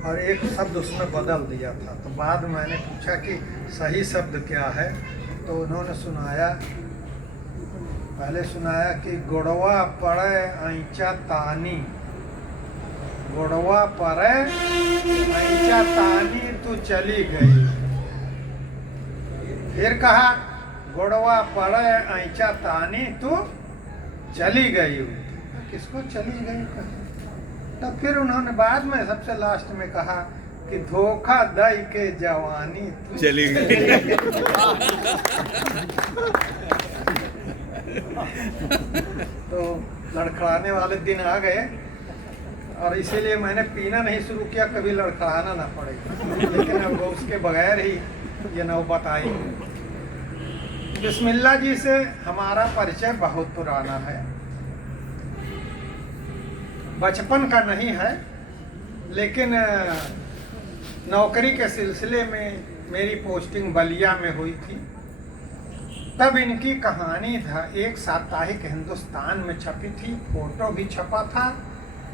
और एक शब्द उसमें बदल दिया था। तो बाद में मैंने पूछा कि सही शब्द क्या है, तो उन्होंने सुनाया, पहले सुनाया कि गुड़वा पड़े ऐंचा तानी, गुड़वा पड़े ऐंचा तानी तू चली गई। फिर कहा गुड़वा पड़े ऐंचा तानी तू चली गई। किसको चली गई कहा? तब फिर उन्होंने बाद में सबसे लास्ट में कहा कि धोखा दई के जवानी तू चली गई। तो लड़खड़ाने वाले दिन आ गए, और इसीलिए मैंने पीना नहीं शुरू किया, कभी लड़खड़ाना ना पड़े। लेकिन अब वो उसके बगैर ही ये नौबत आई। बिस्मिल्लाह जी से हमारा परिचय बहुत पुराना है, बचपन का नहीं है, लेकिन नौकरी के सिलसिले में मेरी पोस्टिंग बलिया में हुई थी। तब इनकी कहानी था, एक साप्ताहिक हिंदुस्तान में छपी थी, फोटो भी छपा था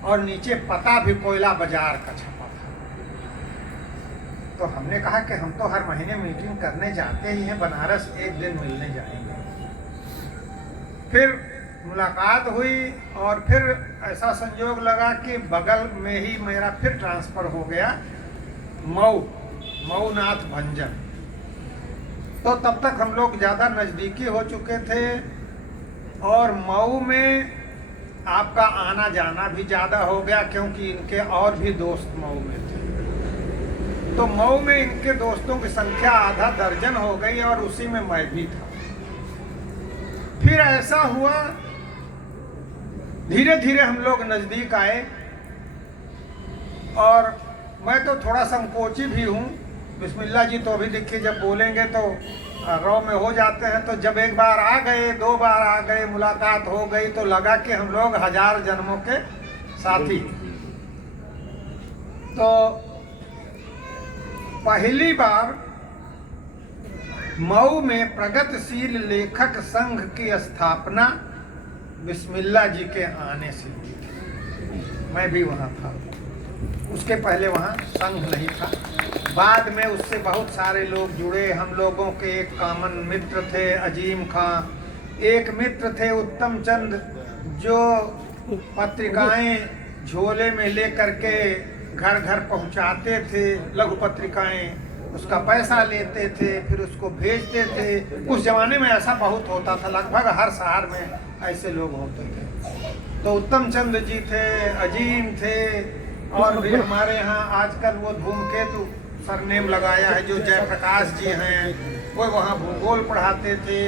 और नीचे पता भी कोयला बाजार का छपा था। तो हमने कहा कि हम तो हर महीने मीटिंग करने जाते ही हैं बनारस, एक दिन मिलने जाएंगे। फिर मुलाकात हुई और फिर ऐसा संयोग लगा कि बगल में ही मेरा फिर ट्रांसफ़र हो गया मऊ नाथ भंजन। तो तब तक हम लोग ज़्यादा नज़दीकी हो चुके थे और मऊ में आपका आना जाना भी ज़्यादा हो गया, क्योंकि इनके और भी दोस्त मऊ में थे। तो मऊ में इनके दोस्तों की संख्या आधा दर्जन हो गई और उसी में मैं भी था। फिर ऐसा हुआ, धीरे धीरे हम लोग नज़दीक आए, और मैं तो थोड़ा संकोची भी हूँ। बिस्मिल्लाह जी तो अभी देखिए जब बोलेंगे तो रौ में हो जाते हैं। तो जब एक बार आ गए, दो बार आ गए, मुलाकात हो गई, तो लगा कि हम लोग 1000 जन्मों के साथी। तो पहली बार मऊ में प्रगतिशील लेखक संघ की स्थापना बिस्मिल्लाह जी के आने से हुई थी। मैं भी वहाँ था, उसके पहले वहाँ संघ नहीं था। बाद में उससे बहुत सारे लोग जुड़े। हम लोगों के एक कॉमन मित्र थे अजीम खां, एक मित्र थे उत्तम चंद, जो पत्रिकाएं झोले में लेकर के घर घर पहुंचाते थे, लघु पत्रिकाएं, उसका पैसा लेते थे, फिर उसको भेजते थे। उस जमाने में ऐसा बहुत होता था, लगभग हर शहर में ऐसे लोग होते थे। तो उत्तम चंद जी थे, अजीम थे, और भी हमारे यहाँ आजकल वो धूमकेतु सरनेम लगाया है जो जयप्रकाश जी हैं, वो वहाँ भूगोल पढ़ाते थे।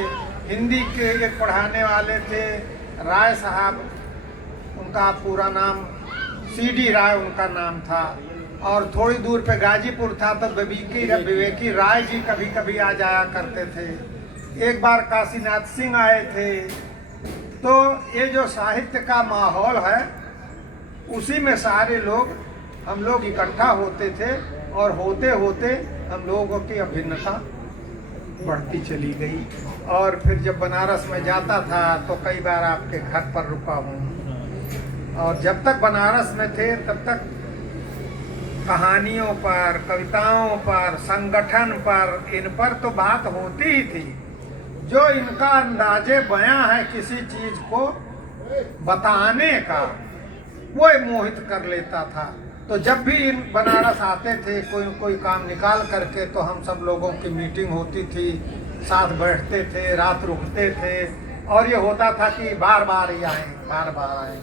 हिंदी के एक पढ़ाने वाले थे राय साहब, उनका पूरा नाम CD राय उनका नाम था। और थोड़ी दूर पे गाजीपुर था, तो विवेकी राय जी कभी कभी आ जाया करते थे। एक बार काशीनाथ सिंह आए थे। तो ये जो साहित्य का माहौल है, उसी में सारे लोग हम लोग इकट्ठा होते थे, और होते होते हम लोगों की अभिन्नता बढ़ती चली गई। और फिर जब बनारस में जाता था तो कई बार आपके घर पर रुका हूँ, और जब तक बनारस में थे तब तक कहानियों पर, कविताओं पर, संगठन पर, इन पर तो बात होती ही थी। जो इनका अंदाजे बयां है किसी चीज को बताने का, वो मोहित कर लेता था। तो जब भी इन बनारस आते थे कोई काम निकाल करके, तो हम सब लोगों की मीटिंग होती थी, साथ बैठते थे, रात रुकते थे, और ये होता था कि बार बार ही आए, बार बार आए।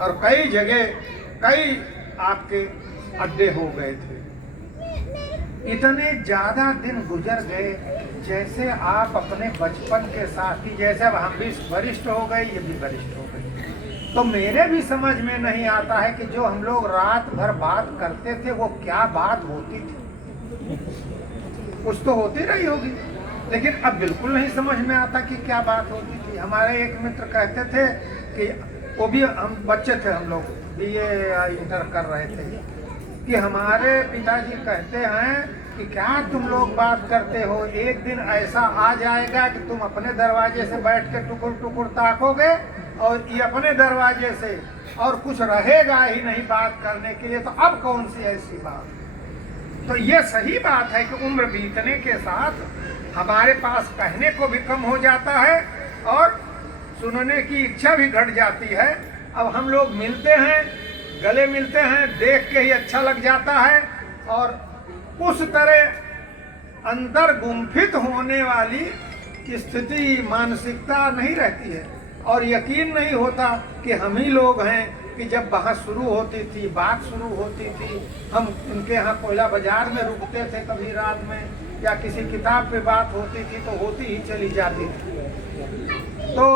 और कई जगह कई आपके अड्डे हो गए थे। इतने ज़्यादा दिन गुजर गए जैसे आप अपने बचपन के साथी, जैसे अब हम भी वरिष्ठ हो गए, ये भी वरिष्ठ हो गए। तो मेरे भी समझ में नहीं आता है कि जो हम लोग रात भर बात करते थे वो क्या बात होती थी। कुछ तो होती रही होगी, लेकिन अब बिल्कुल नहीं समझ में आता कि क्या बात होती थी। हमारे एक मित्र कहते थे कि वो भी, हम बच्चे थे, हम लोग BA इंटर कर रहे थे, कि हमारे पिताजी कहते हैं कि क्या तुम लोग बात करते हो, एक दिन ऐसा आ जाएगा कि तुम अपने दरवाजे से बैठ के टुकुर टुकुर ताकोगे और ये अपने दरवाजे से, और कुछ रहेगा ही नहीं बात करने के लिए, तो अब कौन सी ऐसी बात। तो ये सही बात है कि उम्र बीतने के साथ हमारे पास कहने को भी कम हो जाता है और सुनने की इच्छा भी घट जाती है। अब हम लोग मिलते हैं, गले मिलते हैं, देख के ही अच्छा लग जाता है, और उस तरह अंतर गुम्फित होने वाली स्थिति मानसिकता नहीं रहती है, और यकीन नहीं होता कि हम ही लोग हैं कि जब बहस शुरू होती थी, बात शुरू होती थी, हम उनके यहाँ कोयला बाजार में रुकते थे कभी रात में, या किसी किताब पे बात होती थी तो होती ही चली जाती थी। तो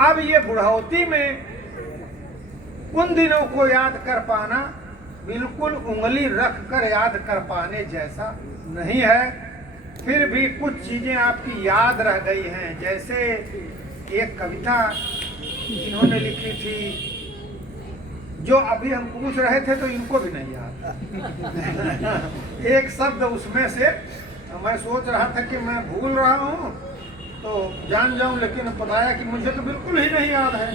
अब ये बुढ़ौती में उन दिनों को याद कर पाना बिल्कुल उंगली रख कर याद कर पाने जैसा नहीं है। फिर भी कुछ चीज़ें आपकी याद रह गई हैं, जैसे एक कविता इन्होंने लिखी थी जो अभी हम पूछ रहे थे तो इनको भी नहीं याद। एक शब्द उसमें से मैं सोच रहा था कि मैं भूल रहा हूँ तो जान जाऊँ, लेकिन बताया कि मुझे तो बिल्कुल ही नहीं याद है।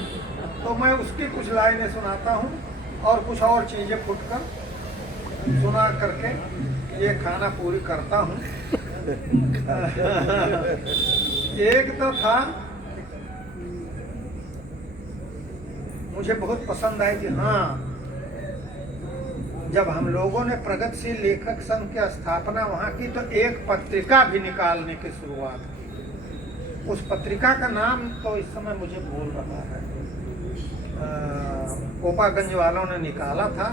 तो मैं उसकी कुछ लाइनें सुनाता हूँ और कुछ और चीज़ें फुटकर सुना करके ये खाना पूरी करता हूँ। एक तो था, मुझे बहुत पसंद आई थी, हाँ, जब हम लोगों ने प्रगतिशील लेखक संघ की स्थापना वहाँ की तो एक पत्रिका भी निकालने की शुरुआत की। उस पत्रिका का नाम तो इस समय मुझे भूल रहा है, कोपागंज वालों ने निकाला था,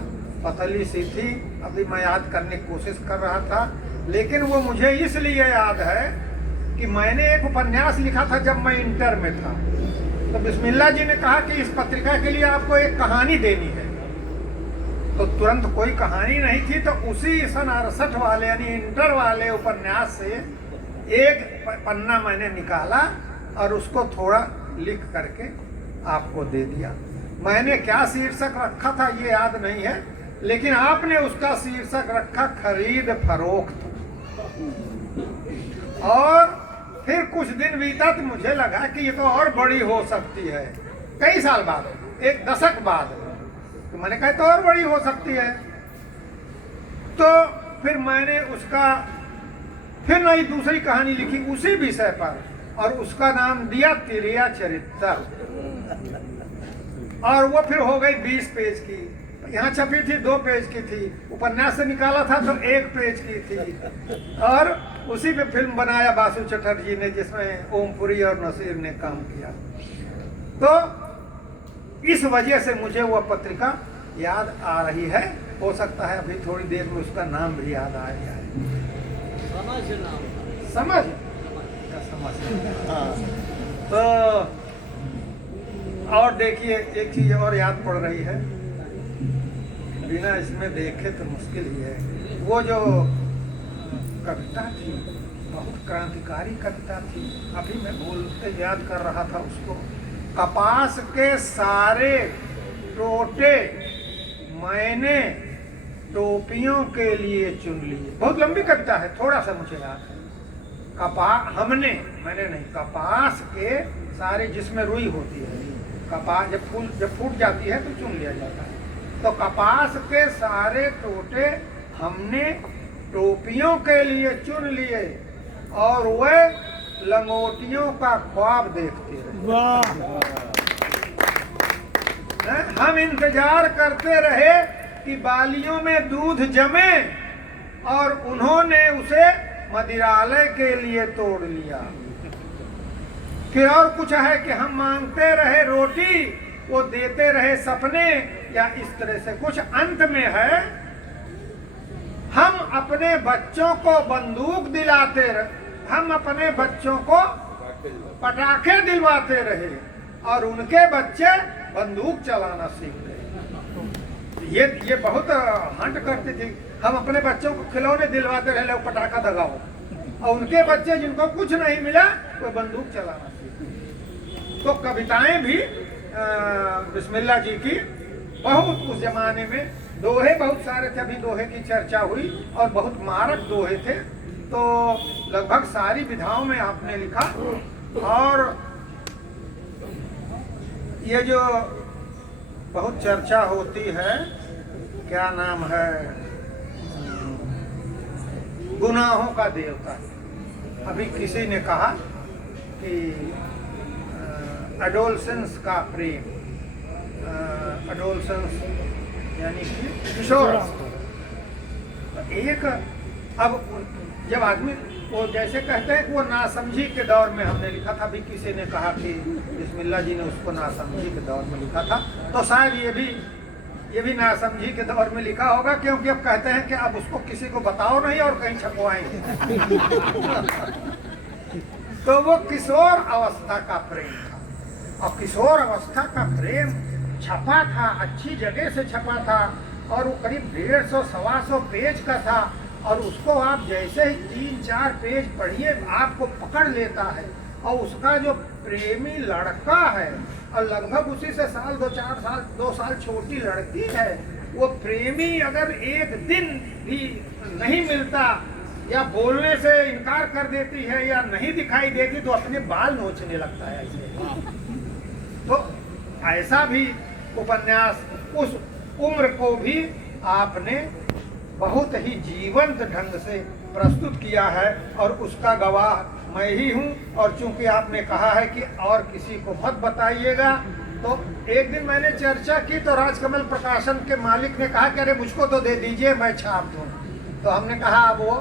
पतली सी थी, अभी मैं याद करने की कोशिश कर रहा था, लेकिन वो मुझे इसलिए याद है कि मैंने एक उपन्यास लिखा था जब मैं इंटर में था। तो बिस्मिल्लाह जी ने कहा कि इस पत्रिका के लिए आपको एक कहानी देनी है, तो तुरंत कोई कहानी नहीं थी, तो उसी सन 68 वाले यानी इंटर वाले उपन्यास से एक पन्ना मैंने निकाला और उसको थोड़ा लिख करके आपको दे दिया। मैंने क्या शीर्षक रखा था ये याद नहीं है, लेकिन आपने उसका शीर्षक रखा खरीद फरोख्त। और फिर कुछ दिन बीता तो मुझे लगा कि ये तो और बड़ी हो सकती है, कई साल बाद, एक दशक बाद, तो मैंने कहा तो और बड़ी हो सकती है। तो फिर मैंने उसका फिर नई दूसरी कहानी लिखी उसी विषय पर, और उसका नाम दिया तिरिया चरित्र, और वो फिर हो गई 20 पेज की। यहाँ छपी थी 2 पेज की थी, उपन्यास से निकाला था तो 1 पेज की थी, और उसी पे फिल्म बनाया बासु चटर्जी ने, जिसमें ओमपुरी और नसीर ने काम किया। तो इस वजह से मुझे वह पत्रिका याद आ रही है, हो सकता है अभी थोड़ी देर में उसका नाम भी याद आ जाए। समझ हाँ। तो और देखिए एक चीज और याद पड़ रही है, बिना इसमें देखे तो मुश्किल ही है। वो जो कविता थी बहुत क्रांतिकारी कविता थी, अभी मैं बोलते याद कर रहा था उसको, कपास के सारे टोटे मैंने टोपियों के लिए चुन लिए। बहुत लंबी कविता है, थोड़ा सा मुझे याद है। हमने, मैंने नहीं, कपास के सारे, जिसमें रुई होती है, कपास जब फूट जाती है तो चुन लिया जाता है। तो कपास के सारे टोटे हमने टोपियों के लिए चुन लिए, और वे लंगोटियों का ख्वाब देखते रहे। हम इंतजार करते रहे कि बालियों में दूध जमे, और उन्होंने उसे मदिरालय के लिए तोड़ लिया। फिर और कुछ है कि हम मांगते रहे रोटी, वो देते रहे सपने, या इस तरह से कुछ। अंत में है हम अपने बच्चों को बंदूक दिलाते रहे, हम अपने बच्चों को पटाखे दिलवाते रहे, और उनके बच्चे बंदूक चलाना सीख गए। ये बहुत हंट करती थी, हम अपने बच्चों को खिलौने दिलवाते रहे, लोग पटाखा दगाओ, और उनके बच्चे जिनको कुछ नहीं मिला वो बंदूक चलाना सीख गए। तो कविताएं भी बिस्मिल्लाह जी की बहुत, उस जमाने में दोहे बहुत सारे थे, अभी दोहे की चर्चा हुई, और बहुत मारक दोहे थे, तो लगभग सारी विधाओं में आपने लिखा। और ये जो बहुत चर्चा होती है, क्या नाम है, गुनाहों का देवता। अभी किसी ने कहा कि एडोलसेंस का प्रेम, एडोलसेंस यानी कि किशोर। एक अब जब आदमी वो जैसे कहते हैं कि वो नासमझी के दौर में हमने लिखा था, अभी किसी ने कहा कि बिस्मिल्लाह जी ने उसको नासमझी के दौर में लिखा था, तो शायद ये भी नासमझी के दौर में लिखा होगा, क्योंकि अब कहते हैं कि अब उसको किसी को बताओ नहीं और कहीं छपवाएंगे। तो वो किशोर अवस्था का प्रेम था, और किशोर अवस्था का प्रेम छपा था, अच्छी जगह से छपा था, और वो करीब 150-125 पेज का था, और उसको आप जैसे ही 3-4 पेज पढ़िए आपको पकड़ लेता है। और उसका जो प्रेमी लड़का है, और लगभग उसी से साल 2 साल छोटी लड़की है, वो प्रेमी अगर एक दिन भी नहीं मिलता या बोलने से इनकार कर देती है या नहीं दिखाई देती तो अपने बाल नोचने लगता है ऐसे। तो ऐसा भी उपन्यास उस उम्र को भी आपने बहुत ही जीवंत ढंग से प्रस्तुत किया है, और उसका गवाह मैं ही हूँ। और चूंकि आपने कहा है कि और किसी को मत बताइएगा, तो एक दिन मैंने चर्चा की तो राजकमल प्रकाशन के मालिक ने कहा कि अरे मुझको तो दे दीजिए, मैं छाप दूँ। तो हमने कहा अब वो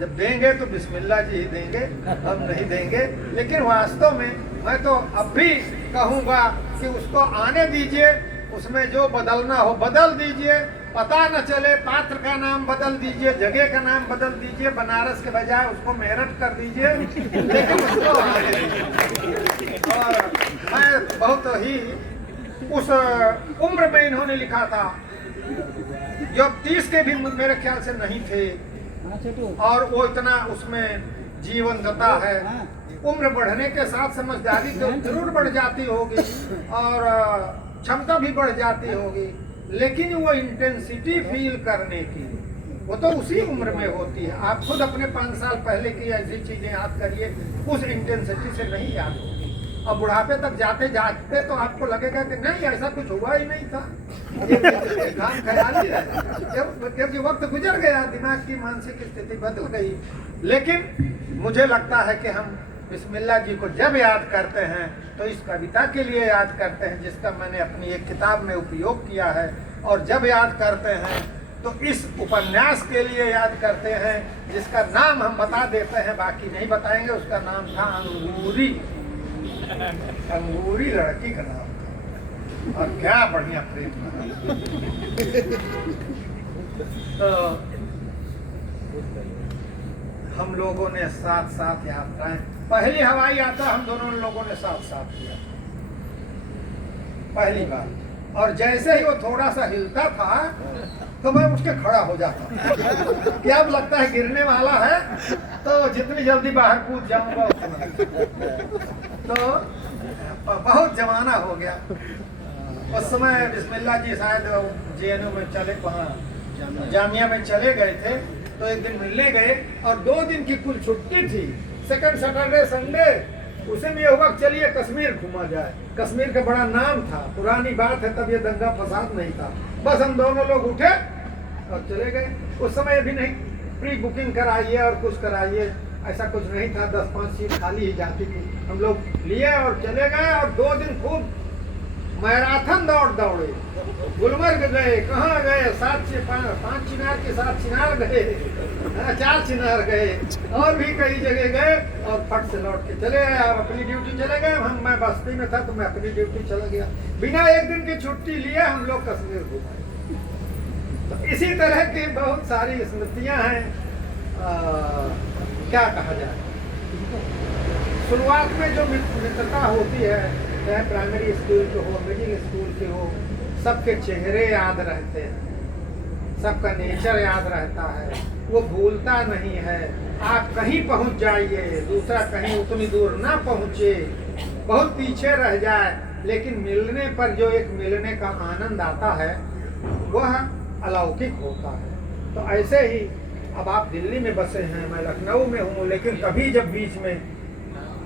जब देंगे तो बिस्मिल्लाह जी ही देंगे, हम नहीं देंगे। लेकिन वास्तव में मैं तो अब भी कहूँगा कि उसको आने दीजिए, उसमें जो बदलना हो बदल दीजिए, पता न चले, पात्र का नाम बदल दीजिए, जगह का नाम बदल दीजिए, बनारस के बजाय उसको मेरठ कर दीजिए, लेकिन उसको आने दीजिए। और मैं बहुत ही उस उम्र में इन्होंने लिखा था जो 30 के भी मेरे ख्याल से नहीं थे, और वो इतना उसमें जीवंतता है। उम्र बढ़ने के साथ समझदारी तो जरूर बढ़ जाती होगी और क्षमता भी बढ़ जाती होगी, लेकिन वो इंटेंसिटी फील करने की वो तो उसी उम्र में होती है। आप खुद अपने 5 साल पहले की ऐसी चीजें याद करिए, उस इंटेंसिटी से नहीं याद होगी। और बुढ़ापे तक जाते जाते तो आपको लगेगा कि नहीं ऐसा कुछ हुआ ही नहीं था, ये काम ख्याल ही है, क्योंकि वक्त गुजर गया, दिमाग की मानसिक स्थिति बदल गई। लेकिन मुझे लगता है कि हम बिस्मिल्लाह जी को जब याद करते हैं तो इस कविता के लिए याद करते हैं जिसका मैंने अपनी एक किताब में उपयोग किया है, और जब याद करते हैं तो इस उपन्यास के लिए याद करते हैं जिसका नाम हम बता देते हैं, बाकी नहीं बताएंगे। उसका नाम था अंगूरी, अंगूरी लड़की का नाम था, और क्या बढ़िया प्रेम था। तो हम लोगों ने साथ साथ यात्राएं, पहली हवाई यात्रा हम दोनों लोगों ने साथ साथ किया पहली बार, और जैसे ही वो थोड़ा सा हिलता था तो मैं उठ के खड़ा हो जाता, क्या अब लगता है गिरने वाला है तो जितनी जल्दी बाहर कूद जाऊंगा उतना। तो बहुत जमाना हो गया। उस समय बिस्मिल्लाह जी शायद JNU में चले, वहाँ जामिया में चले गए थे, तो एक दिन मिलने गए और 2 दिन की कुल छुट्टी थी, सेकंड सैटरडे संडे। उसे भी हुआ चलिए कश्मीर घूमा जाए, कश्मीर का बड़ा नाम था, पुरानी बात है, तब ये दंगा फसाद नहीं था। बस हम दोनों लोग उठे और चले गए। उस समय भी नहीं प्री बुकिंग कराइए और कुछ कराइए, ऐसा कुछ नहीं था, 10-5 सीट खाली ही जाती थी। हम लोग लिए और चले गए, और 2 दिन खूब मैराथन दौड़े। गुलमर्ग गए, कहाँ गए, 5 चिनार के 7 चिनार गए, 4 चिनार गए, और भी कई जगह गए, और फट से लौट के चले गए। आप अपनी ड्यूटी चले गए, मैं बस्ती में था तो मैं अपनी ड्यूटी चला गया। बिना एक दिन की छुट्टी लिए हम लोग कश्मीर घूमे। तो इसी तरह की बहुत सारी स्मृतियां हैं। क्या कहा जाए, शुरुआत में जो मित्रता होती है, चाहे प्राइमरी स्कूल के हो, मिडिल स्कूल के हो, सबके चेहरे याद रहते हैं, सबका नेचर याद रहता है, वो भूलता नहीं है। आप कहीं पहुंच जाइए, दूसरा कहीं उतनी दूर ना पहुंचे, बहुत पीछे रह जाए, लेकिन मिलने पर जो एक मिलने का आनंद आता है वह अलौकिक होता है। तो ऐसे ही अब आप दिल्ली में बसे हैं, मैं लखनऊ में हूँ, लेकिन कभी जब बीच में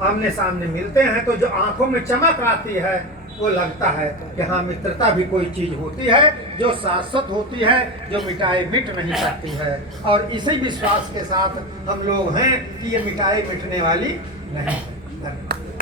आमने सामने मिलते हैं तो जो आंखों में चमक आती है वो लगता है कि हाँ, मित्रता भी कोई चीज होती है जो शाश्वत होती है, जो मिटाए मिट नहीं सकती है। और इसी विश्वास के साथ हम लोग हैं कि ये मिटाए मिटने वाली नहीं है। धन्यवाद।